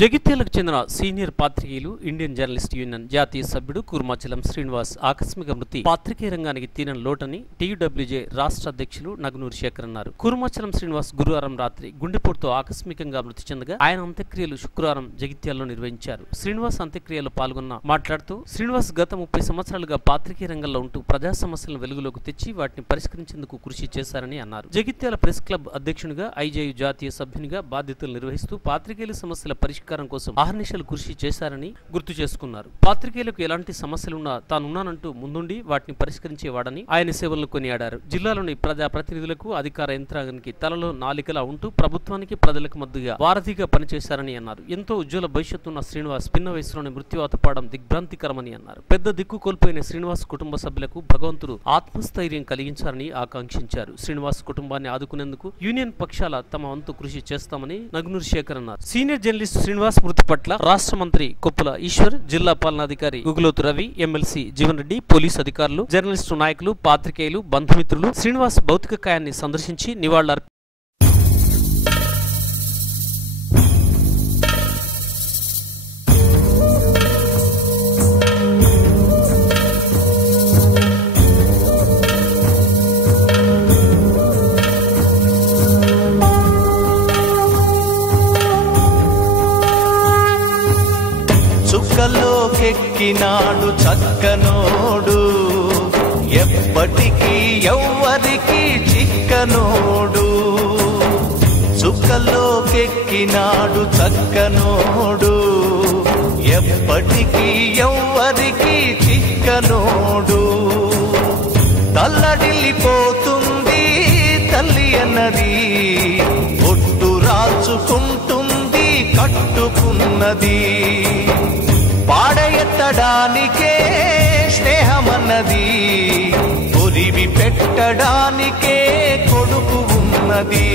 జగిత్యాలకు చెందిన సీనియర్ పాత్రికేయులు Indian journalist union జాతీయ సభ్యుడు కూర్మాచలం శ్రీనివాస్ ఆకస్మిక మృతి పాత్రికేయ రంగానికి తీరని లోటని టీయూడబ్ల్యూజే రాష్ట్ర అధ్యక్షులు నగనూరి శేఖర్ అన్నారు. కూర్మాచలం శ్రీనివాస్ గురువారం రాత్రి గుండెపోటుతో ఆకస్మికంగా మృతి చెందగా ఆయన అంత్యక్రియలు శుక్రవారం జగిత్యాలలో నిర్వహించారు. శ్రీనివాస్ అంత్యక్రియలో మాట్లాడుతూ శ్రీనివాస్ గత 30 సంవత్సరాలుగా పాత్రికేయ రంగంలో ఉంటూ ప్రజా సమస్యలను వెలుగులోకి తెచ్చి వాటిని పరిష్కరించేందుకు కృషి చేశారని అన్నారు. జగిత్యాల ప్రెస్ క్లబ్ అధ్యక్షునిగా ఐజేయు జాతీయ సభ్యునిగా బాధ్యతలు నిర్వహిస్తూ పాత్రికేయుల సమస్యల పరిష్కారం కోసం అహర్నిశలు కృషి చేశారని గుర్తు చేసుకున్నారు. పాత్రికేయులకు ఎలాంటి సమస్యలున్నా తానున్నానంటూ ముందుండి వాటిని పరిష్కరించేవాడని ఆయన సేవలను కొనియాడారు. జిల్లాలోని ప్రజాప్రతినిధులకు అధికార యంత్రాంగానికి తలలో నాలికలా ఉంటూ ప్రభుత్వానికి ప్రజలకు మధ్యగా వారధిగా పనిచేశారని అన్నారు. ఎంతో ఉజ్వల భవిష్యత్తున్న శ్రీనివాస్ పిన్న వయసులోని మృత్యువాత పడడం దిగ్భ్రాంతికరమని అన్నారు. పెద్ద దిక్కు కోల్పోయిన శ్రీనివాస్ కుటుంబ సభ్యులకు భగవంతుడు ఆత్మస్థైర్యం కలిగించారని ఆకాంక్షించారు. శ్రీనివాస్ కుటుంబాన్ని ఆదుకునేందుకు యూనియన్ పక్షాల తమ వంతు కృషి చేస్తామని నగనూరి శేఖర్ అన్నారు. సీనియర్ జర్నలిస్ట్ శ్రీనివాస్ మృతి పట్ల రాష్ట్ర మంత్రి కొప్పుల ఈశ్వర్, జిల్లా పాలనాధికారి గుగులోతు రవి, ఎమ్మెల్సీ జీవన్ రెడ్డి, పోలీసు అధికారులు, జర్నలిస్టు నాయకులు, పాత్రికేయులు, బంధుమిత్రులు శ్రీనివాస్ భౌతిక కాయాన్ని సందర్శించి నివాళులర్పించారు. చుక్కలోకెక్కినాడు చక్కనోడు, ఎప్పటికీ ఎవ్వరికి చిక్కనోడు. చుక్కలోకెక్కినాడు చక్కనోడు, ఎప్పటికీ ఎవ్వరికి చిక్కనోడు. తల్లడిల్లిపోతుంది తల్లి అన్నది, ఒట్టు రాచుకుంటుంది కట్టుకున్నది. పాడెత్తడానికే స్నేహమన్నది, కొరివి పెట్టడానికే కొడుకు ఉన్నది.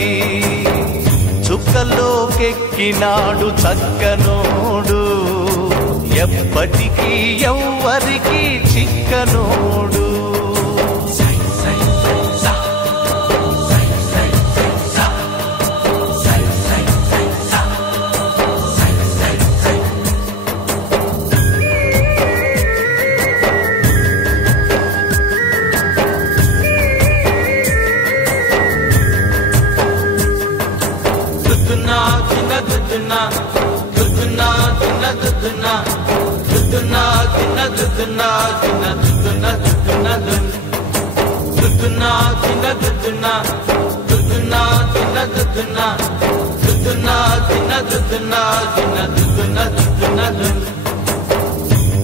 చుక్కలోకెక్కినాడు చక్కనోడు, ఎప్పటికీ ఎవ్వరికి చిక్కనోడు.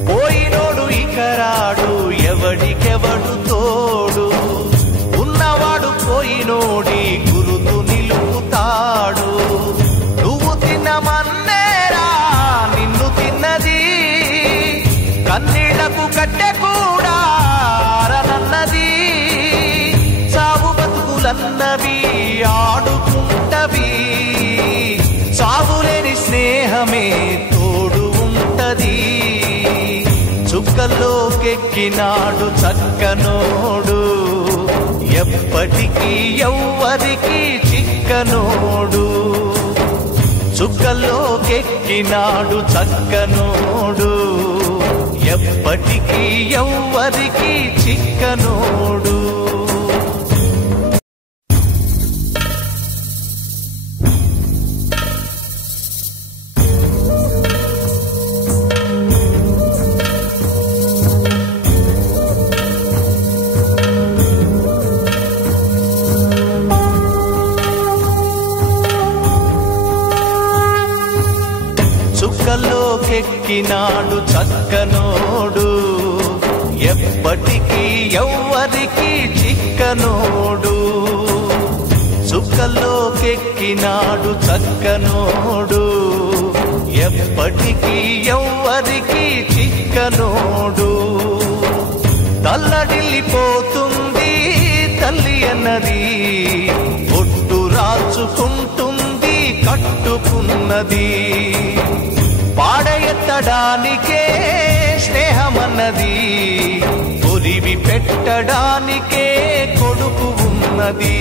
పోయినోడు ఇకరాడు, ఎవడికెవడు తోడు. ఉన్నవాడు పోయినోడి గురుతు నిలుపుతాడు. నువ్వు తిన్నమన్నేరా నిన్ను తిన్నది, కన్నీళ్లకు కట్టె కూడా అరనన్నది. సాగు బతుకులన్నవి ఆడుకుంటవి, సాగులేని స్నేహమే తోడు ఉంటది. చుక్కలోకెక్కినాడు చక్కనోడు, ఎప్పటికీ ఎవ్వరికి చిక్కనోడు. చుక్కలోకెక్కినాడు చక్కనోడు, ఎప్పటికీ ఎవ్వరికి చిక్కనోడు. చుక్కలోకెక్కినాడు చక్కనోడు, ఎప్పటికీ ఎవ్వరికి చిక్కనోడు. చుక్కలోకెక్కినాడు చక్కనోడు, ఎప్పటికీ ఎవ్వరికి చిక్కనోడు. తల్లడిల్లిపోతుంది తల్లి అన్నది, ఒట్టు రాచుకుంటుంది కట్టుకున్నది. పాడెత్తడానికే స్నేహమన్నది, కొరివి పెట్టడానికే కొడుకు ఉన్నది.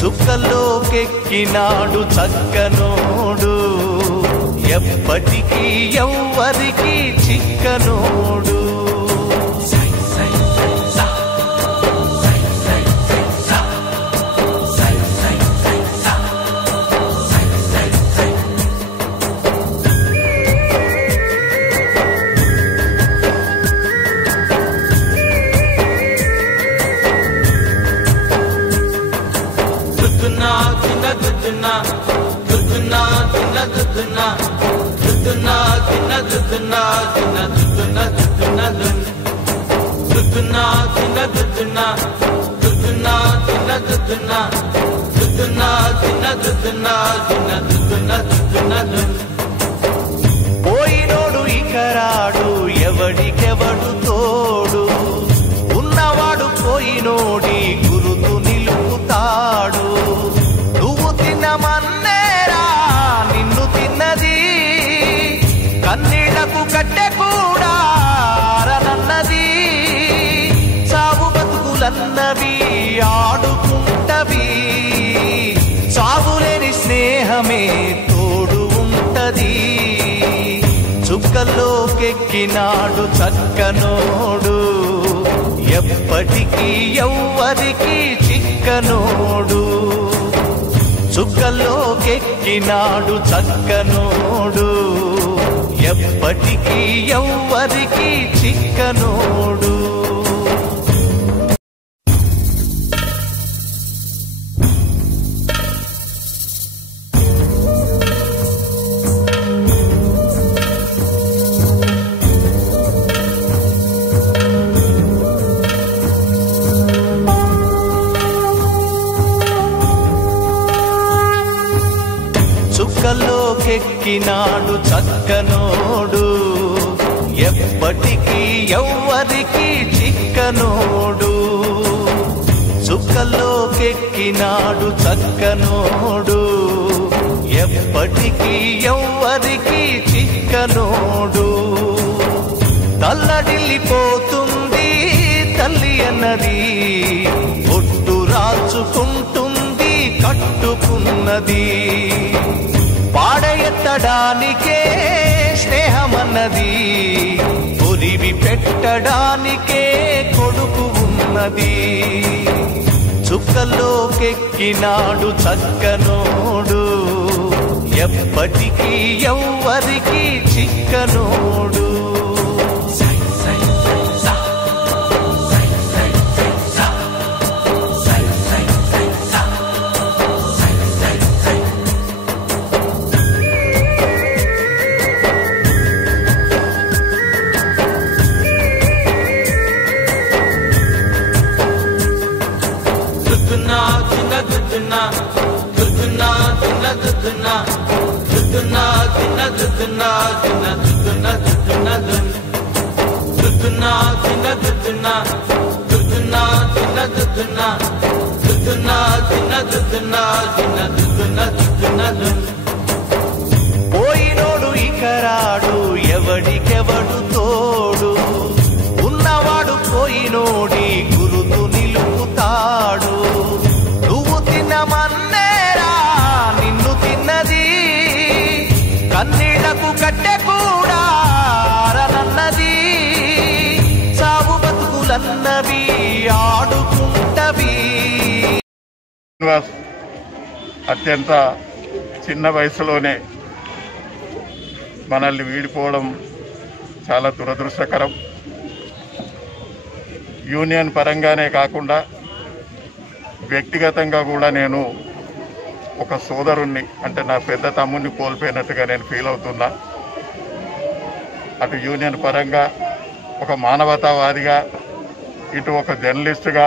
చుక్కలోకెక్కినాడు చక్కనోడు, ఎప్పటికీ ఎవ్వరికి చిక్కనోడు. పోయినోడు ఇకరాడు ఎవడికెవడు తోడు, ఉన్నవాడు పోయినోడి గురుతు నిలుపుతాడు. నువ్వు తిన్నమన్నేరా నిన్ను తిన్నది, కన్నీళ్లకు కట్టె కూడా ఆరనన్నది. సాగు బతుకులన్నవి ఆడుకుంటవి, సాగులేని స్నేహమే తోడు ఉంటది. చుక్కల్లోకెక్కినాడు చక్కనోడు, ఎప్పటికీ ఎవ్వరికి చిక్కనోడు. చుక్కల్లోకెక్కినాడు చక్కనోడు, ఎప్పటికీ ఎవ్వరికి చిక్కనోడు. చుక్కల్లోకెక్కినాడు చక్కనోడు, ఎప్పటికీ ఎవ్వరికి చిక్కనోడు. చుక్కల్లోకెక్కినాడు చక్కనోడు, ఎప్పటికీ ఎవ్వరికి చిక్కనోడు. తల్లడిల్లిపోతుంది తల్లి అన్నది, ఒట్టు రాచుకుంటుంది కట్టుకున్నది. పాడెత్తడానికే స్నేహమన్నది, ఒరివి పెట్టడానికే కొడుకు ఉన్నది. చుక్కల్లోకెక్కినాడు చక్కనోడు, ఎప్పటికీ ఎవ్వరికి చిక్కనోడు. పోయినోడు ఇకరాడు ఎవడికెవడు తోడు, ఉన్నవాడు పోయినోడి గురుతు నిలుపుతాడు. నువ్వు తిన్నమన్నేరా నిన్ను తిన్నది, కన్నీళ్లకు కట్టె కూడా ఆరనన్నది. సాగు బతుకులన్నవి ఆడుకుంటవి. శ్రీనివాస్ అత్యంత చిన్న వయసులోనే మనల్ని వీడిపోవడం చాలా దురదృష్టకరం. యూనియన్ పరంగానే కాకుండా వ్యక్తిగతంగా కూడా నేను ఒక సోదరుణ్ణి, అంటే నా పెద్ద తమ్ముడిని కోల్పోయినట్టుగా నేను ఫీల్ అవుతున్నా. అటు యూనియన్ పరంగా ఒక మానవతావాదిగా, ఇటు ఒక జర్నలిస్టుగా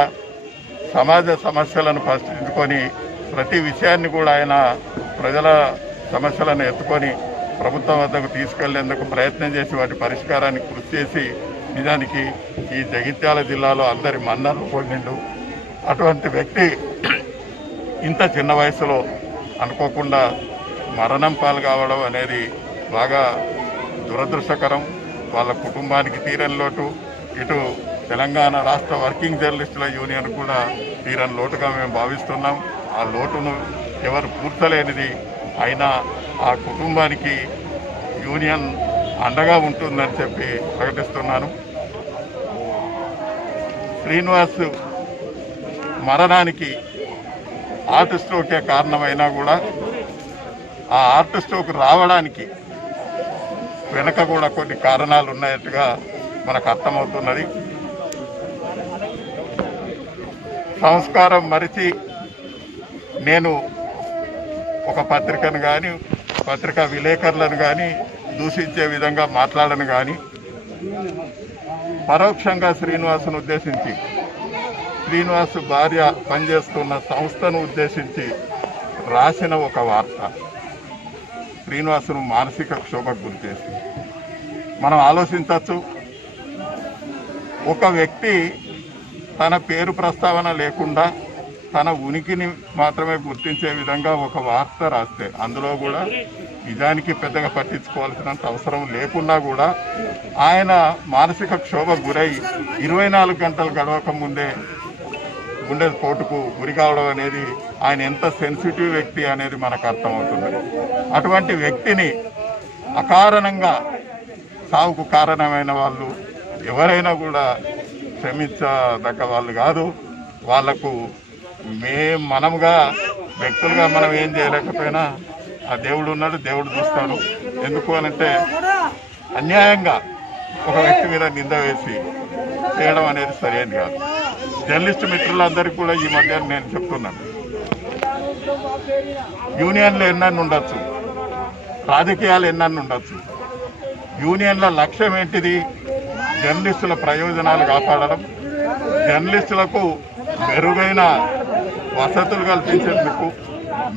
సమాజ సమస్యలను పరిశీలించుకొని ప్రతి విషయాన్ని కూడా ఆయన ప్రజల సమస్యలను ఎత్తుకొని ప్రభుత్వం వద్దకు తీసుకెళ్లేందుకు ప్రయత్నం చేసి వాటి పరిష్కారానికి కృషి చేసి నిజానికి ఈ జగిత్యాల జిల్లాలో అందరి మన్ననలు పొందిండు. అటువంటి వ్యక్తి ఇంత చిన్న వయసులో అనుకోకుండా మరణం పాలు కావడం అనేది బాగా దురదృష్టకరం. వాళ్ళ కుటుంబానికి తీరని లోటు, ఇటు తెలంగాణ రాష్ట్ర వర్కింగ్ జర్నలిస్టుల యూనియన్ కూడా తీరని లోటుగా మేము భావిస్తున్నాం. ఆ లోటును ఎవరు పూర్చలేనిది, అయినా ఆ కుటుంబానికి యూనియన్ అండగా ఉంటుందని చెప్పి ప్రకటిస్తున్నాను. శ్రీనివాస్ మరణానికి హార్ట్ స్ట్రోకే కారణమైనా కూడా ఆ హార్ట్ స్ట్రోక్ రావడానికి వెనక కూడా కొన్ని కారణాలు ఉన్నట్టుగా మనకు అర్థమవుతున్నది. సంస్కారం మరిచి నేను ఒక పత్రికను కానీ పత్రికా విలేకరులను కానీ దూషించే విధంగా మాట్లాడను కానీ పరోక్షంగా శ్రీనివాసును ఉద్దేశించి శ్రీనివాసు భార్య పనిచేస్తున్న సంస్థను ఉద్దేశించి రాసిన ఒక వార్త శ్రీనివాసును మానసిక క్షోభకు గురిచేసి మనం ఆలోచించవచ్చు. ఒక వ్యక్తి తన పేరు ప్రస్తావన లేకుండా తన ఉనికిని మాత్రమే గుర్తించే విధంగా ఒక వార్త రాస్తే అందులో కూడా నిజానికి పెద్దగా పట్టించుకోవాల్సినంత అవసరం లేకున్నా కూడా ఆయన మానసిక క్షోభకు గురై 24 గంటలు గడవక ముందే గుండె పోటుకు గురి కావడం అనేది ఆయన ఎంత సెన్సిటివ్ వ్యక్తి అనేది మనకు అర్థమవుతుంది. అటువంటి వ్యక్తిని అకారణంగా సావుకు కారణమైన వాళ్ళు ఎవరైనా కూడా క్షమించదగ్గ వాళ్ళు కాదు. వాళ్లకు మనముగా వ్యక్తులుగా మనం ఏం చేయలేకపోయినా ఆ దేవుడు ఉన్నాడు, దేవుడు చూస్తాడు. ఎందుకు అనంటే అన్యాయంగా ఒక వ్యక్తి మీద నింద వేసి చేయడం అనేది సరైనది కాదు. జర్నలిస్ట్ మిత్రులందరికీ కూడా ఈ మధ్య నేను చెప్తున్నాను, యూనియన్లు ఎన్నన్నీ ఉండొచ్చు, రాజకీయాలు ఎన్నన్నీ ఉండొచ్చు. యూనియన్ల లక్ష్యం ఏంటిది? జర్నలిస్టుల ప్రయోజనాలు కాపాడడం, జర్నలిస్టులకు మెరుగైన వసతులు కల్పించేందుకు,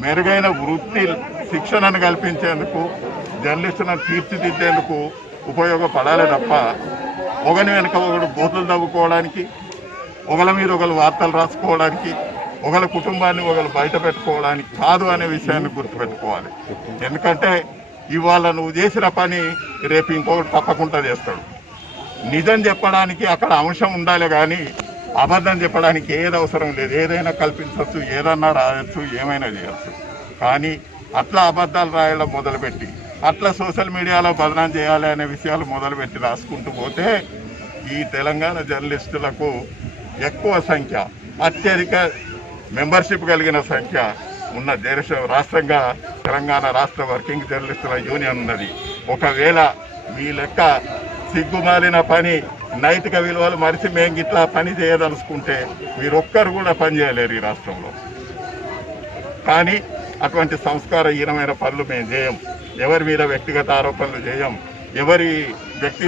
మెరుగైన వృత్తి శిక్షణను కల్పించేందుకు, జర్నలిస్టులను తీర్చిదిద్దేందుకు ఉపయోగపడాలి తప్ప ఒకని వెనుక ఒకడు బూతులు తవ్వుకోవడానికి, ఒకళ్ళ మీద ఒకరు వార్తలు రాసుకోవడానికి, ఒకళ్ళ కుటుంబాన్ని ఒకరు బయట పెట్టుకోవడానికి కాదు అనే విషయాన్ని గుర్తుపెట్టుకోవాలి. ఎందుకంటే ఇవాళ నువ్వు చేసిన పని రేపు ఇంకొకటి తప్పకుండా చేస్తాడు. నిజం చెప్పడానికి అక్కడ అంశం ఉండాలి కానీ అబద్ధం చెప్పడానికి ఏది అవసరం లేదు. ఏదైనా కల్పించవచ్చు, ఏదన్నా రాయొచ్చు, ఏమైనా చేయొచ్చు. కానీ అట్లా అబద్ధాలు రాయడం మొదలుపెట్టి అట్లా సోషల్ మీడియాలో బదనాం చేయాలి అనే విషయాలు మొదలుపెట్టి రాసుకుంటూ పోతే ఈ తెలంగాణ జర్నలిస్టులకు ఎక్కువ సంఖ్య, అత్యధిక మెంబర్షిప్ కలిగిన సంఖ్య ఉన్న రాష్ట్రంగా తెలంగాణ రాష్ట్ర వర్కింగ్ జర్నలిస్టుల యూనియన్ ఉన్నది. ఒకవేళ మీ లెక్క సిగ్గుమాలిన పని, నైతిక విలువలు మరిచి మేము ఇట్లా పని చేయదలుచుకుంటే మీరొక్కరు కూడా పని చేయలేరు ఈ రాష్ట్రంలో. కానీ అటువంటి సంస్కారహీనమైన పనులు మేము చేయం. ఎవరి మీద వ్యక్తిగత ఆరోపణలు చేయం. ఎవరి వ్యక్తి